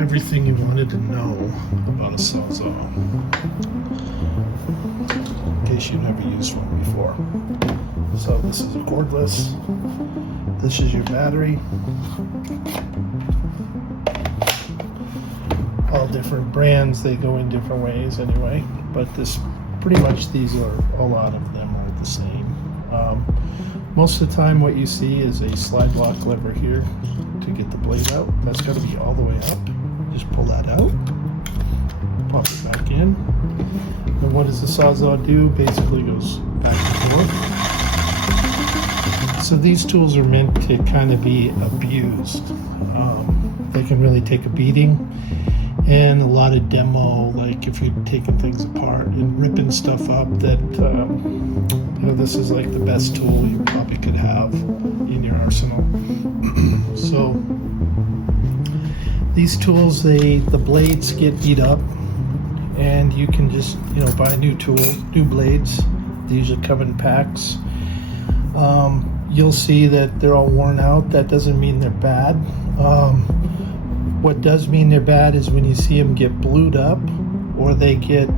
everything you wanted to know about a Sawzall, in case you never used one before. So this is a cordless. This is your battery. All different brands, they go in different ways anyway, but this pretty much, these are, a lot of them are the same. Most of the time what you see is a slide lock lever here to get the blade out. That's got to be all the way up. Just pull that out, pop it back in. And what does the Sawzall do? Basically goes back and forth. So these tools are meant to kind of be abused. They can really take a beating. And a lot of demo, like if you're taking things apart and ripping stuff up, that you know, this is like the best tool you probably could have in your arsenal. So these tools, the blades get beat up, and you can just, you know, buy new tools, new blades. They usually come in packs. You'll see that they're all worn out. That doesn't mean they're bad. What does mean they're bad is when you see them get blued up or they get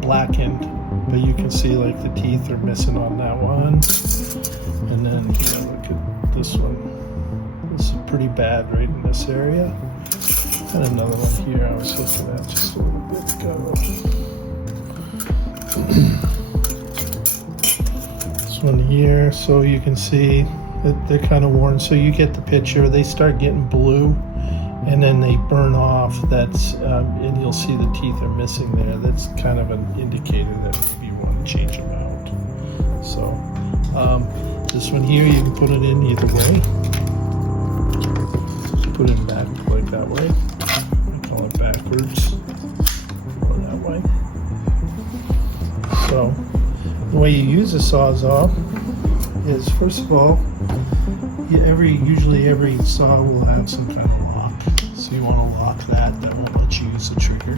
blackened. But you can see like the teeth are missing on that one. And then here, look at this one. This is pretty bad right in this area. And another one here I was looking at just a little bit ago. This one here, so you can see that they're kind of worn. So you get the picture. They start getting blue, and then they burn off. That's and you'll see the teeth are missing there. That's kind of an indicator that maybe you want to change them out. So this one here, you can put it in either way. Put it back like that way. We call it backwards. Or that way. So the way you use a Sawzall is, first of all, usually every saw will have some kind of lock. So you want to lock that. That won't let you use the trigger.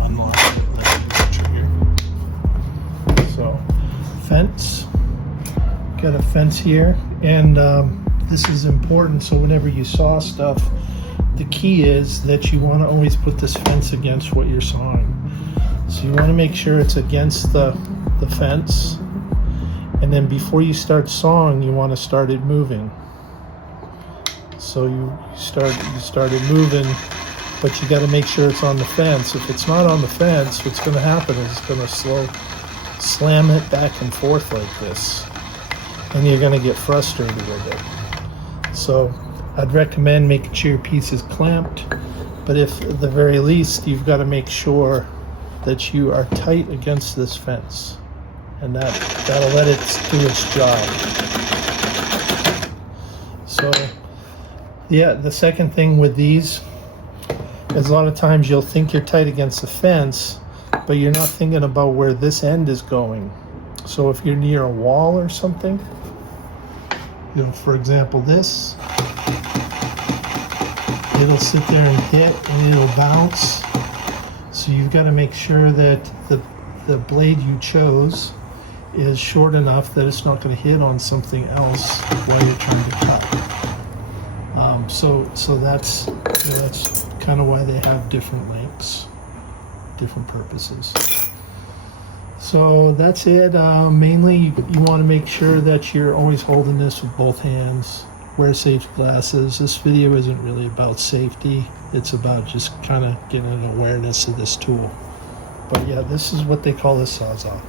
Unlock it, let you use the trigger. So, fence. Got a fence here, and this is important. So whenever you saw stuff, the key is that you want to always put this fence against what you're sawing. So you want to make sure it's against the fence, and then before you start sawing, you want to start it moving. So you started moving, but you got to make sure it's on the fence. If it's not on the fence, what's going to happen is it's going to slam it back and forth like this, and you're going to get frustrated with it. So I'd recommend making sure your piece is clamped, but if at the very least, you've got to make sure that you are tight against this fence, and that'll let it do its job. So yeah, the second thing with these is a lot of times you'll think you're tight against the fence, but you're not thinking about where this end is going. So if you're near a wall or something, you know, for example, this, it'll sit there and hit and it'll bounce. So you've got to make sure that the blade you chose is short enough that it's not going to hit on something else while you're trying to cut. So that's, you know, that's kind of why they have different lengths, different purposes. So that's it. Mainly you want to make sure that you're always holding this with both hands. Wear safety glasses. This video isn't really about safety. It's about just kind of getting an awareness of this tool. But yeah, this is what they call a Sawzall.